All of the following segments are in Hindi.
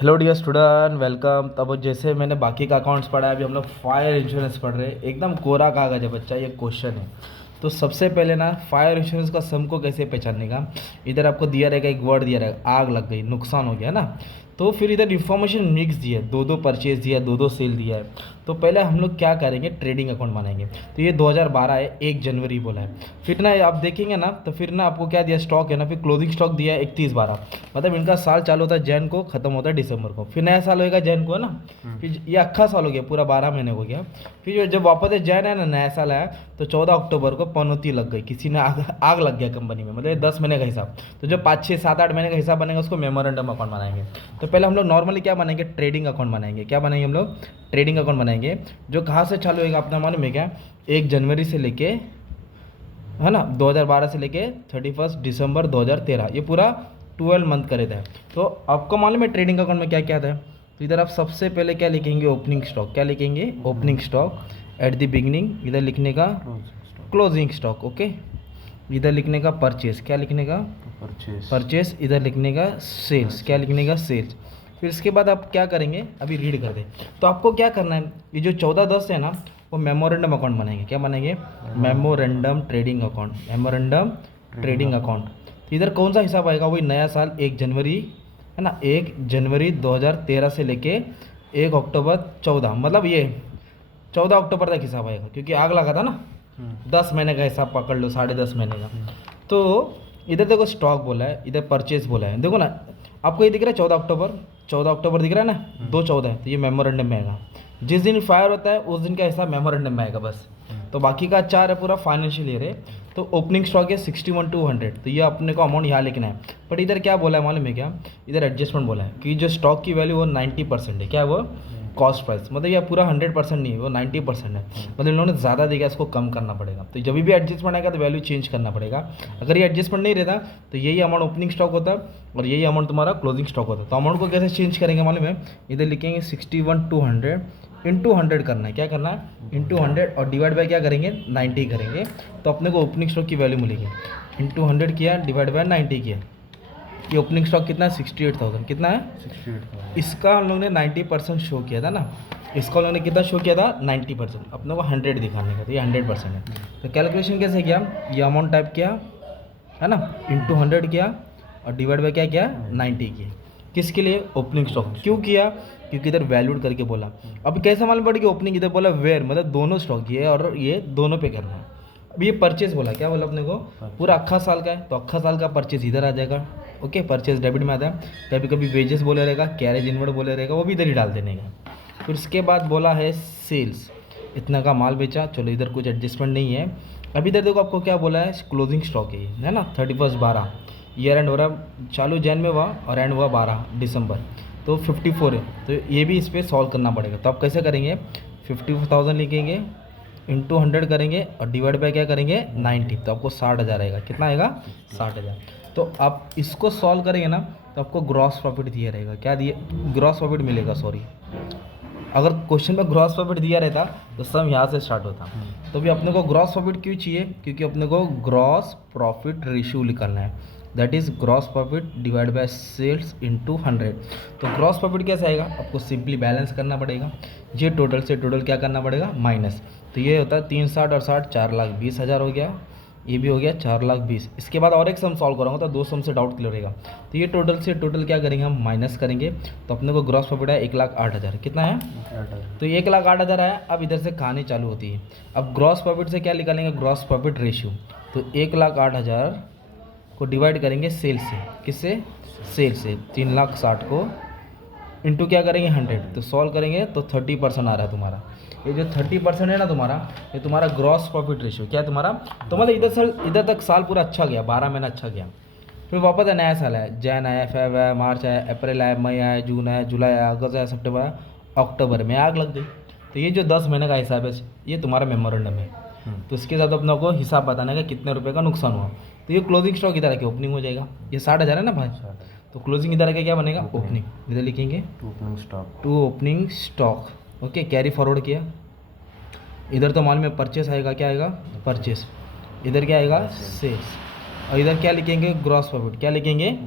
Hello dear student, welcome. तब जैसे मैंने बाकी का अकाउंट्स पढ़ा है, अभी हम लोग फायर इंश्योरेंस पढ़ रहे हैं। एकदम कोरा कागज है बच्चा, ये क्वेश्चन है। तो सबसे पहले ना, फायर इंश्योरेंस का सम को कैसे पहचानने का। इधर आपको दिया रहेगा, एक वर्ड दिया रहेगा, आग लग गई, नुकसान हो गया ना। तो फिर इधर इन्फॉर्मेशन मिक्स दी है, दो दो परचेज दिया है, दो दो सेल दिया है। तो पहले हम लोग क्या करेंगे, ट्रेडिंग अकाउंट बनाएंगे। तो ये 2012 है, 1 जनवरी बोला है। फिर ना आप देखेंगे ना, तो फिर ना आपको क्या दिया, स्टॉक है ना, फिर क्लोजिंग स्टॉक दिया है 31/12। मतलब इनका साल चालू होता है जैन को, खत्म होता है दिसंबर को, फिर नया साल होएगा जैन को, है ना। फिर ये अक्खा साल हो गया, पूरा 12 महीने हो गया। फिर जब वापस जैन है ना, नया साल आया, तो 14 अक्टूबर को पनौती लग गई, किसी ने आग लग गया कंपनी में। मतलब ये 10 महीने का हिसाब। तो जो 5 6 7 8 महीने का हिसाब बनेगा, उसको मेमोरेंडम अकाउंट बनाएंगे। तो पहले हम लोग नॉर्मली क्या बनाएंगे, ट्रेडिंग अकाउंट बनाएंगे। क्या बनाएंगे हम लोग, ट्रेडिंग अकाउंट बनाएंगे। जो कहाँ से चालू होएगा अपना मालूम है क्या, 1 जनवरी से लेके, है ना, 2012 से लेके 31 दिसंबर 2013, ये पूरा 12 मंथ करे थे। तो आपको मालूम है ट्रेडिंग अकाउंट में क्या क्या था। तो इधर आप सबसे पहले क्या लिखेंगे, ओपनिंग स्टॉक। क्या लिखेंगे, opening stock. At the beginning इधर लिखने का क्लोजिंग स्टॉक, ओके। इधर लिखने का परचेस। क्या लिखने का, परचेस। इधर लिखने का सेल्स। क्या लिखने का, सेल्स। फिर इसके बाद आप क्या करेंगे, अभी रीड कर दें। तो आपको क्या करना है, ये जो 14/10 है ना, वो मेमोरेंडम अकाउंट बनाएंगे। क्या बनाएंगे, memorandum trading account, memorandum trading account. तो इधर कौन सा हिसाब आएगा, वही नया साल 1 जनवरी, है ना, 1 जनवरी 2013 से लेके 1 अक्टूबर 14, मतलब ये 14 अक्टूबर तक हिसाब आएगा, क्योंकि आग लगा था ना। 10 महीने का हिसाब पकड़ लो, 10.5 महीने का। तो इधर देखो स्टॉक बोला है, इधर परचेज बोला है, देखो ना। आपको ये दिख रहा है 14 अक्टूबर, 14 अक्टूबर दिख रहा है ना, 2/14, तो ये मेमोरेंडम में आएगा। जिस दिन फायर होता है उस दिन का हिसाब मेमोरेंडम में आएगा बस। तो बाकी का 4 है पूरा फाइनेंशियल ईयर है। तो ओपनिंग स्टॉक है 61,200, तो ये अपने को अमाउंट यहाँ लिखना है। बट इधर क्या बोला है मालूम है क्या, इधर एडजस्टमेंट बोला है कि जो स्टॉक की वैल्यू वो 90% है। क्या है वो, कॉस्ट प्राइस। मतलब यह पूरा 100% नहीं है, वो 90% है। मतलब इन लोगों ने ज़्यादा दिया, इसको कम करना पड़ेगा। तो जब भी एडजस्टमेंट आएगा तो वैल्यू चेंज करना पड़ेगा। अगर ये एडजस्टमेंट नहीं रहता तो यही अमाउंट ओपनिंग स्टॉक होता और यही अमाउंट तुम्हारा क्लोजिंग स्टॉक होता। तो अमाउंट को कैसे चेंज करेंगे मालूम है, इधर लिखेंगे 61,200 इंटू 100 करना है। क्या करना है, इंटू 100, और डिवाइड बाय क्या करेंगे, 90 करेंगे। तो अपने को ओपनिंग स्टॉक की वैल्यू मिलेगी। इंटू 100 किया, डिवाइड बाय 90 किया। ये ओपनिंग स्टॉक कितना है, 68,000। कितना है, 68,000। इसका हम लोग ने 90% शो किया था ना। इसका हम लोग ने कितना शो किया था, 90%। अपने को 100 दिखाने का, तो ये 100% है। तो कैलकुलेशन कैसे किया, ये अमाउंट टाइप किया, है ना, इंटू 100 किया, और डिवाइड बाय क्या किया, 90 किया। किसके लिए, ओपनिंग स्टॉक। क्यों किया, क्योंकि इधर वैल्यूड करके बोला। अब कैसे मालूम पड़ेगी ओपनिंग, इधर बोला वेयर, मतलब दोनों स्टॉक, ये और ये दोनों पे करना है। अब ये परचेज बोला, क्या बोला अपने को, पूरा अक्खा साल का है, तो अक्खा साल का परचेज इधर आ जाएगा। ओके, परचेज डेबिट में आता है। कभी कभी वेजेस बोले रहेगा, कैरेज इनवर्ड बोले रहेगा, वो भी इधर ही डाल देने का। फिर उसके बाद बोला है सेल्स, इतना का माल बेचा। चलो इधर कुछ एडजस्टमेंट नहीं है। अभी इधर देखो आपको क्या बोला है, क्लोजिंग स्टॉक है ना, 31/12 ईयर एंड हो रहा, चालू जैन में हुआ और एंड हुआ 12 दिसंबर, तो 54 है। तो ये भी इस पर सॉल्व करना पड़ेगा। तो आप कैसे करेंगे, 54,000 लिखेंगे, इंटू 100 करेंगे, और डिवाइड बाय क्या करेंगे, 90। तो आपको 60,000 आएगा। कितना आएगा, 60,000। तो आप इसको सॉल्व करेंगे ना, तो आपको ग्रॉस प्रॉफिट दिया रहेगा। क्या दिए, ग्रॉस प्रॉफिट मिलेगा, सॉरी। अगर क्वेश्चन में ग्रॉस प्रॉफिट दिया रहता तो सम यहाँ से स्टार्ट होता। तो भी अपने को ग्रॉस प्रॉफिट क्यों चाहिए, क्योंकि अपने को ग्रॉस प्रॉफिट रेशियो निकालना है। That is gross profit divide by sales into 100। तो ग्रॉस प्रॉफिट कैसे आएगा, आपको सिंपली बैलेंस करना पड़ेगा। ये टोटल से टोटल क्या करना पड़ेगा, माइनस। तो ये होता है 360 और 60, 4,20,000 हो गया। ये भी हो गया 4,20,000। इसके बाद और एक सम सॉल्व करूँगा तो 2 सम से डाउट क्लियर रहेगा। तो ये टोटल से टोटल क्या करेंगे, हम माइनस करेंगे। तो अपने को ग्रॉस प्रॉफिट है 1,08,000। कितना है, तो 1,08,000 आया। अब इधर से कहानी चालू होती है। अब ग्रॉस प्रॉफिट से क्या निकालेंगे, ग्रॉस प्रॉफिट रेशियो। तो 1,08,000 को डिवाइड करेंगे सेल से, किससे, सेल से। 3,60,000 को इंटू क्या करेंगे, 100। तो सॉल्व करेंगे तो 30% आ रहा है तुम्हारा। ये जो 30% है ना तुम्हारा, ये तुम्हारा ग्रॉस प्रॉफिट रेशियो। क्या है तुम्हारा, तो मतलब इधर तक साल पूरा अच्छा गया, 12 महीना अच्छा गया। फिर वापस है, नया साल है, जैन आया, फेब आया, मार्च आया, अप्रैल आया, मई आया, जून आया, जुलाई आया, अगस्त आया, सितंबर आया, अक्टूबर में आग लग गई। तो ये जो 10 महीने का हिसाब है, ये तुम्हारा मेमोरेंडम है। तो इसके साथ अपने को हिसाब बताने का कितने रुपए का नुकसान हुआ। तो ये क्लोजिंग स्टॉक इधर आके ओपनिंग हो जाएगा। ये 60,000 है ना भाई, तो क्लोजिंग इधर आके क्या बनेगा, ओपनिंग। इधर लिखेंगे opening stock, to opening stock. Okay, carry forward किया। इधर तो मालूम है परचेस आएगा, क्या आएगा, परचेस। इधर क्या आएगा, सेल्स। और इधर क्या लिखेंगे, ग्रॉस प्रॉफिट। क्या लिखेंगे,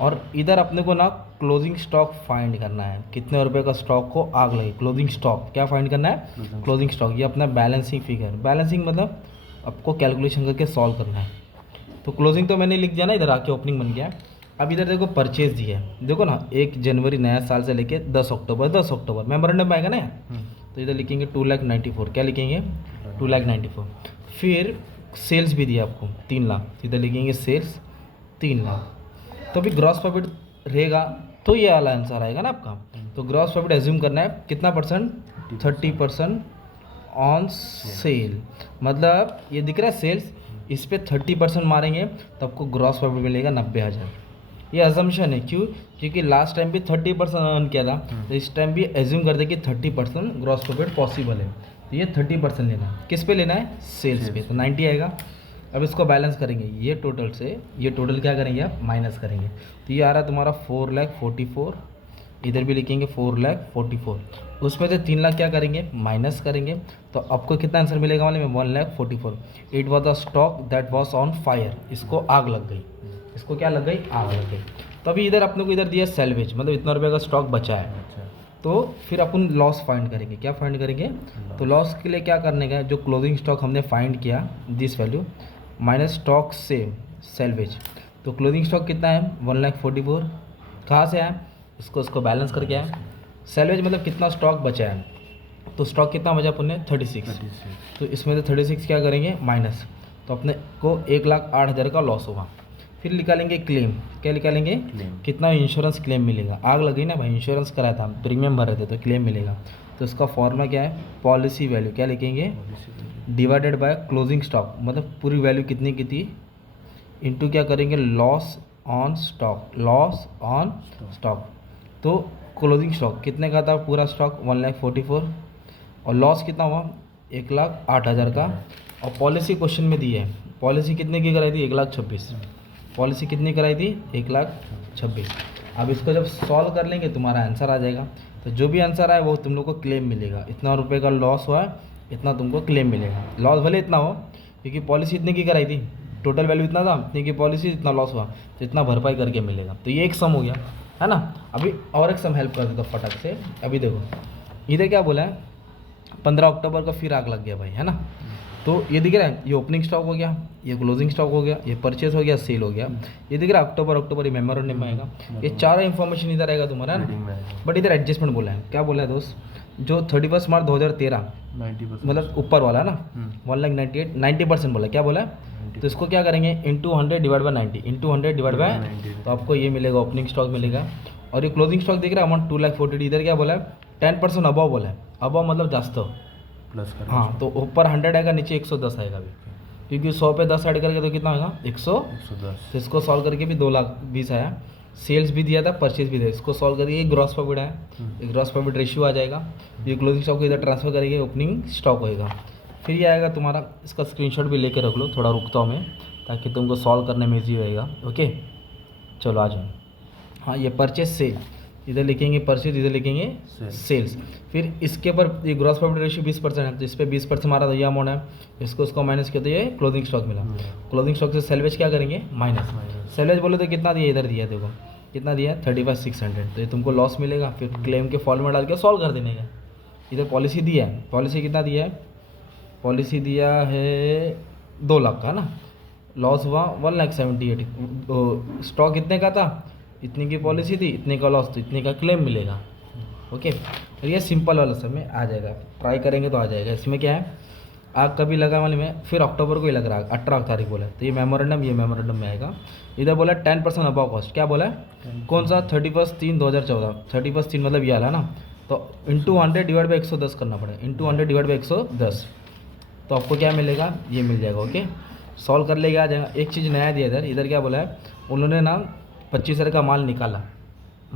और इधर अपने को ना क्लोजिंग स्टॉक फाइंड करना है, कितने रुपए का स्टॉक को आग लगी। क्लोजिंग स्टॉक क्या फाइंड करना है, क्लोजिंग स्टॉक। ये अपना बैलेंसिंग फिगर, बैलेंसिंग मतलब आपको कैलकुलेशन करके सॉल्व करना है। तो क्लोजिंग तो मैंने लिख दिया ना, इधर आके ओपनिंग बन गया। अब इधर देखो परचेज दिया है, देखो ना 1 जनवरी नया साल से लेके 10 अक्टूबर, 10 अक्टूबर मेमोरेंडम में आएगा ना। तो इधर लिखेंगे 2,94,000, क्या लिखेंगे 2,94,000। फिर सेल्स भी दिया आपको 3 लाख, तो इधर लिखेंगे सेल्स 3 लाख। तो अभी ग्रॉस प्रॉफिट रहेगा तो ये वाला आंसर आएगा ना आपका। तो ग्रॉस प्रॉफिट एज्यूम करना है कितना परसेंट, 30% ऑन सेल। मतलब ये दिख रहा है सेल्स, इस पर 30% मारेंगे तो आपको ग्रॉस प्रॉफिट मिलेगा 90,000। ये अजम्पशन है, क्यों, क्योंकि लास्ट टाइम भी 30% अर्न किया था, तो इस टाइम भी एज्यूम कर दे कि 30% ग्रॉस प्रॉफिट पॉसिबल है। तो ये 30% लेना है, किस पे लेना है, सेल्स पे। तो 90 आएगा। अब इसको बैलेंस करेंगे, ये टोटल से ये टोटल क्या करेंगे आप, माइनस करेंगे। तो ये आ रहा है तुम्हारा 4,44,000, इधर भी लिखेंगे 4,44,000। उसमें से 3 लाख क्या करेंगे, माइनस करेंगे। तो आपको कितना आंसर मिलेगा वाले में, 1,44,000। It was the stock that was on fire, इसको आग लग गई, इसको क्या लग गई, आग लग गई। तो अभी इधर अपने को इधर दिया सेल्वेज, मतलब इतना रुपये का स्टॉक बचा है। तो फिर अपन लॉस फाइंड करेंगे, क्या फाइंड करेंगे, तो लॉस के लिए क्या करने का है, जो क्लोजिंग स्टॉक हमने फाइंड किया दिस वैल्यू माइनस स्टॉक से सेल्वेज। तो क्लोजिंग स्टॉक कितना है, 1,44,000। कहाँ से आया, इसको बैलेंस करके आया। सेल्वेज मतलब कितना स्टॉक बचा है, तो स्टॉक कितना बचा अपन ने, 36। तो इसमें से 36 क्या करेंगे, माइनस। तो अपने को 1,08,000 का लॉस होगा। फिर निकालेंगे क्लेम, क्या निकालेंगे, कितना इंश्योरेंस क्लेम मिलेगा। आग लगी ना भाई, इंश्योरेंस कराया था, प्रीमियम भर रहे थे, तो क्लेम मिलेगा। तो इसका फॉर्मूला क्या है, पॉलिसी वैल्यू, क्या लिखेंगे, डिवाइडेड बाय क्लोजिंग स्टॉक, मतलब पूरी वैल्यू कितनी की थी, इंटू क्या करेंगे, loss on stock, loss on stock. तो क्लोजिंग स्टॉक कितने का था, पूरा स्टॉक 1,44,000, और लॉस कितना हुआ, 1,08,000 का। और पॉलिसी क्वेश्चन में दी है, पॉलिसी कितने की कराई थी, 1,26,000। पॉलिसी कितनी कराई थी, 1,26,000। अब इसको जब सॉल्व कर लेंगे तुम्हारा आंसर आ जाएगा। तो जो भी आंसर आए वो तुम लोग को क्लेम मिलेगा, इतना रुपये का लॉस हुआ है, इतना तुमको क्लेम मिलेगा। लॉस भले इतना हो, क्योंकि पॉलिसी इतने की कराई थी, टोटल वैल्यू इतना था, इतनी की पॉलिसी, इतना लॉस हुआ, तो इतना भरपाई करके मिलेगा। तो ये एक सम हो गया है ना। अभी और एक सम हेल्प कर देता फटक से। अभी देखो इधर क्या बोला है, 15 अक्टूबर का फिर आग लग गया भाई, है ना। तो ये दिख रहा है, ये ओपनिंग स्टॉक हो गया, ये क्लोजिंग स्टॉक हो गया, ये परचेज हो गया, सेल हो गया। ये दिख रहा है अक्टूबर, ये मेमोरेंडम में आएगा। ये चारों इन्फॉर्मेशन इधर आएगा तुम्हारा ना। बट इधर एडजस्टमेंट बोला है, क्या बोला है दोस्त, जो 31 मार्च 2013 मतलब ऊपर वाला ना, 1,98,000 90% बोला, क्या बोला है। तो इसको क्या करेंगे, into 100 divide by 90, into 100 divide by, तो आपको ये मिलेगा, ओपनिंग स्टॉक मिलेगा। और ये क्लोजिंग स्टॉक दिख रहा है अमाउंट 2,40,000। इधर क्या बोला है, 10% अबव बोला है, अबव मतलब जास्त प्लस कर, हाँ। तो ऊपर 100 आएगा, नीचे 110 आएगा भी, क्योंकि 100 पे 10 ऐड करके तो कितना होगा, 110। तो इसको सॉल्व करके भी 2,20,000 आया। सेल्स भी दिया था, परचेज भी दिया, इसको सॉल्व करके ये ग्रॉस प्रॉफिट है, ये ग्रॉस प्रॉफिट रेशियो आ जाएगा। ये क्लोजिंग स्टॉक को इधर ट्रांसफर करेंगे, ओपनिंग स्टॉक होएगा। फिर ये आएगा तुम्हारा, इसका स्क्रीनशॉट भी लेके रख लो, थोड़ा रुकता हूँ मैं ताकि तुमको सॉल्व करने में ईजी रहेगा। ओके चलो आ जाओ। हाँ ये परचेज सेल, इधर लिखेंगे परचेज, इधर लिखेंगे सेल्स। फिर इसके ऊपर ये ग्रॉस प्रॉफिट रेशियो 20% है, तो इस पर 20% मारा तो ये अमाउंट है, इसको माइनस किया तो ये क्लोजिंग स्टॉक मिला। क्लोजिंग स्टॉक से सेल्वेज क्या करेंगे, माइनस। सेल्वेज बोले तो कितना दिया, इधर दिया देखो कितना दिया, 35,600। तो ये तुमको लॉस मिलेगा। फिर क्लेम के फॉर्म में डाल के सॉल्व कर देने का। इधर पॉलिसी दिया है, पॉलिसी कितना दिया है, पॉलिसी दिया है 2 लाख का ना, लॉस हुआ 1,78,000। स्टॉक कितने का था, इतने की पॉलिसी थी, इतने का लॉस, तो इतने का क्लेम मिलेगा। ओके और ये सिंपल वाला समय आ जाएगा, ट्राई करेंगे तो आ जाएगा। इसमें क्या है, आग कभी लगा वाले में, फिर अक्टूबर को ही लग रहा है, 18 तारीख बोला है, तो ये मेमोरेंडम में आएगा। इधर बोला 10% अबव कॉस्ट, क्या बोला है, कौन सा, 31/3/2014, 31/3 मतलब ये आला ना। तो इंटू 100 डिवाइड बाई 110 करना पड़ेगा, इंटू 100 डिवाइड बाई 110, तो आपको क्या मिलेगा, ये मिल जाएगा। ओके सॉल्व कर लेगा, आ जाएगा। एक चीज़ नया दिया इधर क्या बोला है, उन्होंने ना 25,000 का माल निकाला,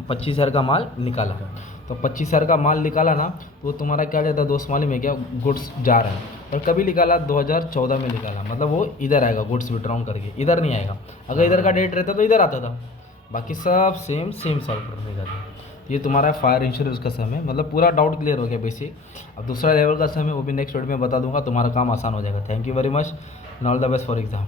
25,000 का माल निकाला। तो 25,000 का माल निकाला ना, तो तुम्हारा क्या जाता है दोस्त, मालूम है क्या, गुड्स जा रहा है। और कभी निकाला, 2014 में निकाला, मतलब वो इधर आएगा, गुड्स विड्रॉन करके, इधर नहीं आएगा। अगर इधर का डेट रहता तो इधर आता था, बाकी सब सेम सॉल्व करने का था। ये तुम्हारा फायर इंश्योरेंस का सम है, मतलब पूरा डाउट क्लियर हो गया बेसिक। अब दूसरा लेवल का सम है, वो भी नेक्स्ट वीडियो में बता दूंगा, तुम्हारा काम आसान हो जाएगा। Thank you very much, all the best for exam.